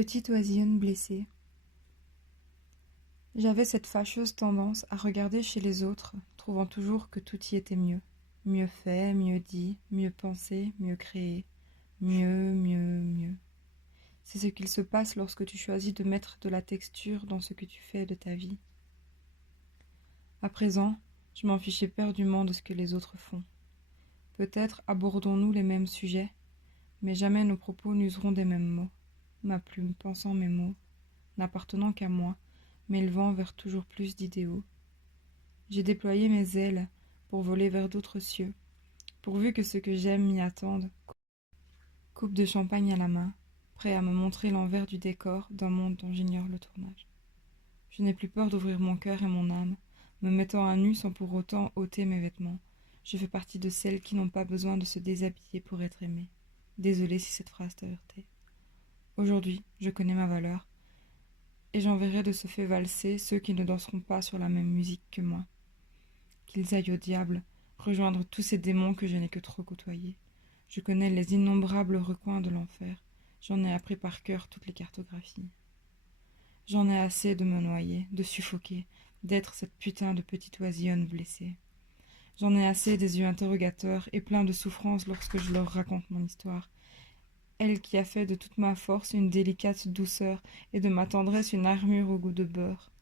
Petite oisillonne blessée. J'avais cette fâcheuse tendance à regarder chez les autres, trouvant toujours que tout y était mieux. Mieux fait, mieux dit, mieux pensé, mieux créé. Mieux. C'est ce qu'il se passe lorsque tu choisis de mettre de la texture dans ce que tu fais de ta vie. À présent, je m'en fiche éperdument de ce que les autres font. Peut-être abordons-nous les mêmes sujets, mais jamais nos propos n'useront des mêmes mots. Ma plume pensant mes mots, n'appartenant qu'à moi, m'élevant vers toujours plus d'idéaux. J'ai déployé mes ailes pour voler vers d'autres cieux, pourvu que ceux que j'aime m'y attendent, coupe de champagne à la main, prêt à me montrer l'envers du décor d'un monde dont j'ignore le tournage. Je n'ai plus peur d'ouvrir mon cœur et mon âme, me mettant à nu sans pour autant ôter mes vêtements. Je fais partie de celles qui n'ont pas besoin de se déshabiller pour être aimées. Désolée si cette phrase t'a heurté. Aujourd'hui, je connais ma valeur, et j'enverrai de ce fait valser ceux qui ne danseront pas sur la même musique que moi. Qu'ils aillent au diable, rejoindre tous ces démons que je n'ai que trop côtoyés. Je connais les innombrables recoins de l'enfer. J'en ai appris par cœur toutes les cartographies. J'en ai assez de me noyer, de suffoquer, d'être cette putain de petite oisillonne blessée. J'en ai assez des yeux interrogateurs et pleins de souffrance lorsque je leur raconte mon histoire. Elle qui a fait de toute ma force une délicate douceur et de ma tendresse une armure au goût de beurre.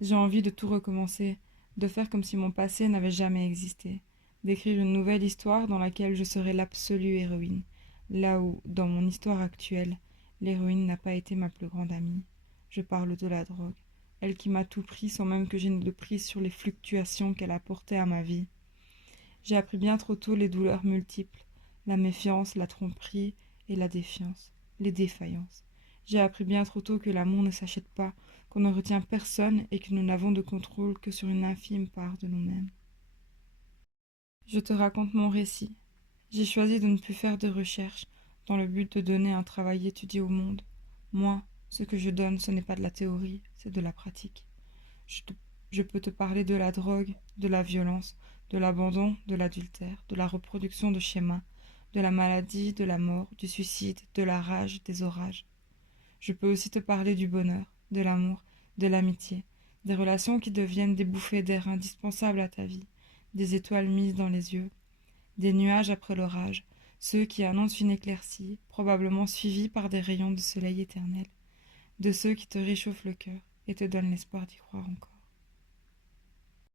J'ai envie de tout recommencer, de faire comme si mon passé n'avait jamais existé, d'écrire une nouvelle histoire dans laquelle je serais l'absolue héroïne, là où, dans mon histoire actuelle, l'héroïne n'a pas été ma plus grande amie. Je parle de la drogue, elle qui m'a tout pris sans même que j'aie de prise sur les fluctuations qu'elle apportait à ma vie. J'ai appris bien trop tôt les douleurs multiples, la méfiance, la tromperie et la défiance, les défaillances. J'ai appris bien trop tôt que l'amour ne s'achète pas, qu'on ne retient personne et que nous n'avons de contrôle que sur une infime part de nous-mêmes. Je te raconte mon récit. J'ai choisi de ne plus faire de recherches, dans le but de donner un travail étudié au monde. Moi, ce que je donne, ce n'est pas de la théorie, c'est de la pratique. Je peux te parler de la drogue, de la violence, de l'abandon, de l'adultère, de la reproduction de schémas, de la maladie, de la mort, du suicide, de la rage, des orages. Je peux aussi te parler du bonheur, de l'amour, de l'amitié, des relations qui deviennent des bouffées d'air indispensables à ta vie, des étoiles mises dans les yeux, des nuages après l'orage, ceux qui annoncent une éclaircie, probablement suivie par des rayons de soleil éternel, de ceux qui te réchauffent le cœur et te donnent l'espoir d'y croire encore.